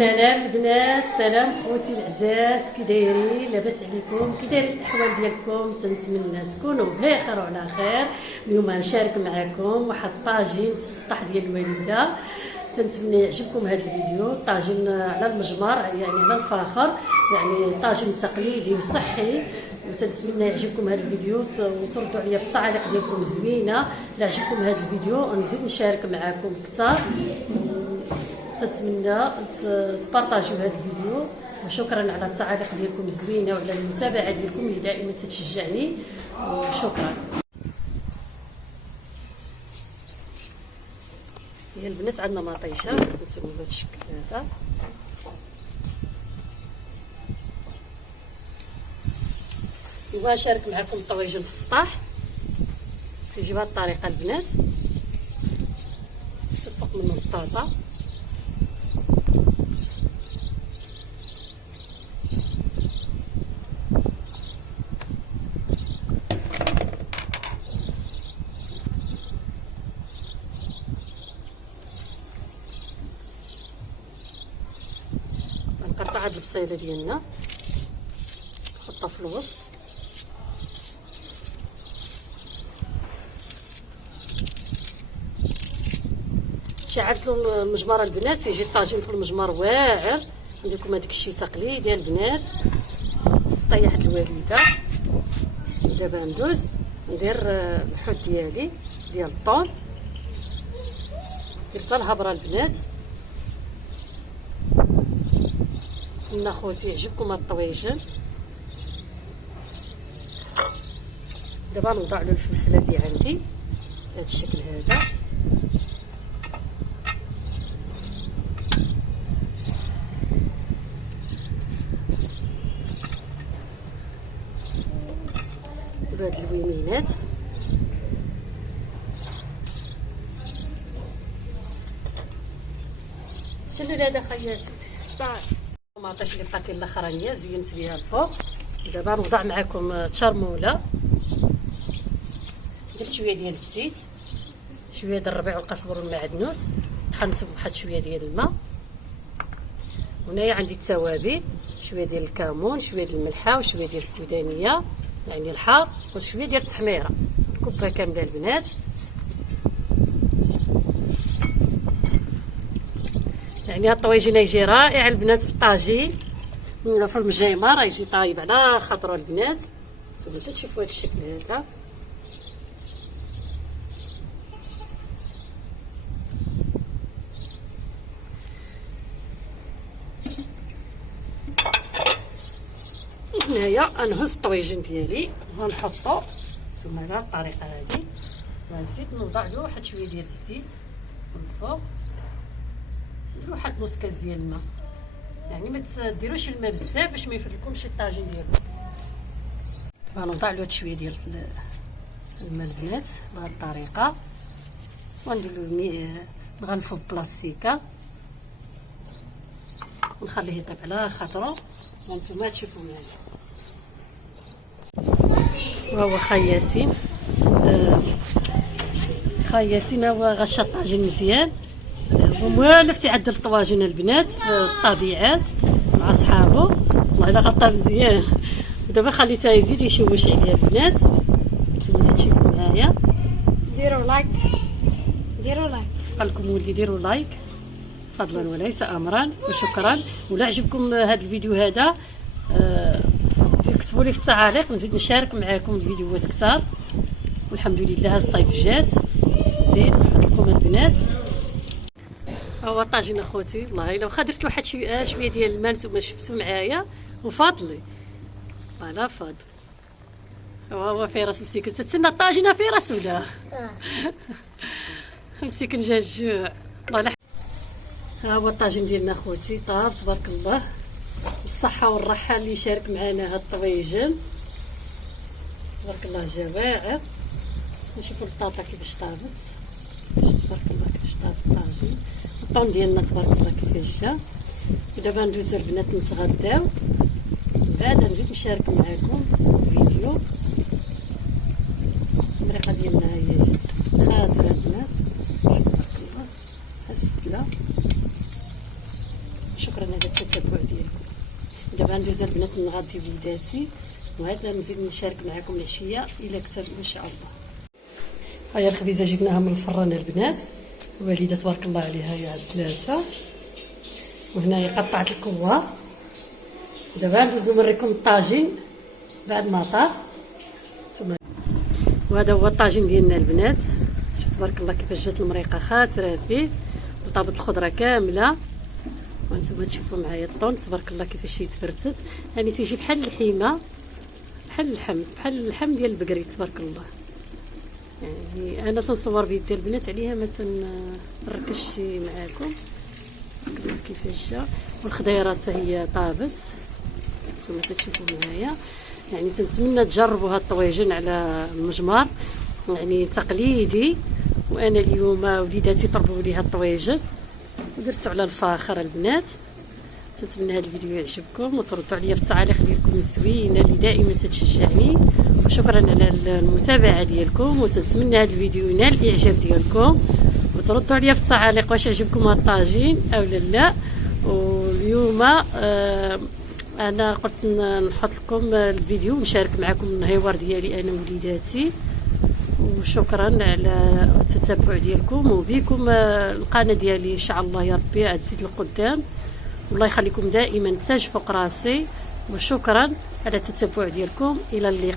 سلام البنات، سلام خوتي العزاز، كي دايرين؟ لاباس عليكم؟ كي دايرين الاحوال ديالكم؟ تنتمنى تكونوا بخير وعلى خير. اليوم غنشارك معكم واحد الطاجين في السطح ديال الوالده. تنتمنى يعجبكم هذا الفيديو. طاجين على المجمر، يعني على الفاخر، يعني طاجين تقليدي وصحي. وتنتمنى يعجبكم هذا الفيديو وتردوا عليا في التعاليق ديالكم زوينه. الا عجبكم هذا الفيديو نزيد نشارك معكم اكثر. تنتمنى تبارطاجيو هذا الفيديو، وشكرا على التعاليق ديالكم زوينه وعلى المتابعه ديالكم اللي دائما تتشجعني، وشكرا. هي البنات عندنا مطيشه نسمو بهذا الشكل هذا. نبغى نشارك معكم الطواجن في السطح. كيجي بهذه الطريقه البنات، نصفق منه البطاطا، نقطع هاد البصيله ديالنا نحطها في الوسط، شعلت له المجمره البنات. يجي الطاجين في المجمر واعر. عندكم هذاك الشيء تقليدي البنات، سطيح الوالده. ودابا ندوز ندير الحوت ديالي ديال الطون، درت الهبره البنات. نتمنى خوتي يعجبكم هاد الطويجن. دابا نوضع له الفلفله اللي عندي بهذا الشكل هذا. بهاد الويمينات شنو هذا خياسي الطماطيش اللي بقات لي الاخرانيه زينت بها الفوق. دابا نوضع معكم التشرموله، درت شويه ديال الزيت، شويه ديال الربيع والقزبر والمعدنوس، طحنتهم بواحد شويه ديال الماء. هنايا عندي التوابل، شويه ديال الكمون، شويه ديال الملحه، وشويه ديال السودانيه يعني الحار، وشويه ديال التحميره، كوبه كامله البنات. يعني هاد الطويجين يجي رائع البنات في الطاجين ولا في المجيمر، يجي طايب على خاطرو البنات. نتوما تشوفوا هذا الشكل هذا. هنايا نهز الطويجين ديالي ونحطو نتوما على الطريقه هذه، ونزيد نوضع له واحد شويه ديال الزيت من الفوق. نديرو واحد نص كاس ديال الماء، يعني ما تديروش الماء بزاف باش ما يفرلكمش الطاجين ديالكم. غنوضع له شويه ديال الماء البنات بهذه الطريقه، وندير له نغلفو بلاستيكه ونخليه يطيب على خاطرو. وانتم تشوفوا معايا وهو خياسين. خياسين هو غشا الطاجين مزيان، وموالف تعدل الطواجن البنات في الطبيعات مع صحابو. والله الا غطا مزيان. ودابا خليته يزيد يشوش عليا البنات. نتوما تشوفوا معايا، ديروا لايك، ديروا لايك، قالكم ولدي ديروا لايك فضلا وليس امرا، وشكرا. ولا عجبكم هذا الفيديو هذا كتبوا لي في التعاليق نزيد نشارك معكم الفيديوهات كثار. والحمد لله الصيف جات، زين نحط لكم البنات. هو الطاجين اخوتي، والله الا واخا درت واحد شويه ديال الماء نتوما شفتوا معايا وفاضلي. فوالا فاض. هو في راس مسكين تتسنى الطاجينه في راس ولا مسكين جا الجوع. والله ها هو الطاجين ديالنا اخوتي طاب تبارك الله، بالصحه والراحه. اللي يشارك معنا هاد الطويجن تبارك الله جا واعر. نشوفوا البطاطا كيفاش طابت، تبارك الله كيفاش طاب الطاجين. الطون ديالنا تبارك الله كيفاش جا. ودابا ندوزو البنات نتغداو، بعد نزيد نشارك معكم الفيديو. المريقه ديالنا هي جات خاطره البنات تبارك الله. السلام، شكرا. وشكرا على التتبع ديالكم. دابا ندوزو البنات نغادي وليداتي، وعاد نزيد نشارك معكم العشيه الى كتب ان شاء الله. هيا الخبيزه جبناها من الفران البنات، والدة تبارك الله عليها يا 3. وهنايا قطعت الكوار. دابا ندوزو نوريكم الطاجين بعد ما طاب. وهذا هو الطاجين ديالنا البنات، شوف تبارك الله كيفاش جات المريقه خاتره فيه وطابت الخضره كامله. وانتم تشوفوا معايا الطون تبارك الله كيفاش يتفرتت، يعني تيجي بحال الحيمه بحال اللحم ديال البقري تبارك الله. يعني انا تنصور بيدي البنات عليها ما تنركزش معاكم كيفاش جا. والخضيره حتى هي طابت نتوما تشوفوا معايا. يعني تنتمنى تجربوا هاد الطواجن على المجمر، يعني تقليدي. وانا اليوم وليداتي طلبوا لي هاد الطواجن ودرتو على الفاخر البنات. تنتمنى هذا الفيديو يعجبكم وتردوا عليا في التعاليق ديالكم الزوينه اللي دائما تشجعني. وشكرا على المتابعه ديالكم، وتنتمنى هذا الفيديو ينال الاعجاب ديالكم وتردوا عليا في التعاليق واش عجبكم هذا الطاجين او لا. واليوم انا قلت نحط لكم الفيديو ونشارك معكم النهيوار ديالي انا ووليداتي. وشكرا على التتبع ديالكم، وبكم القناه ديالي ان شاء الله يا ربي تزيد لقدام. والله يخليكم دائما تاج فوق راسي. وشكرا على التتبع ديالكم، الى اللقاء.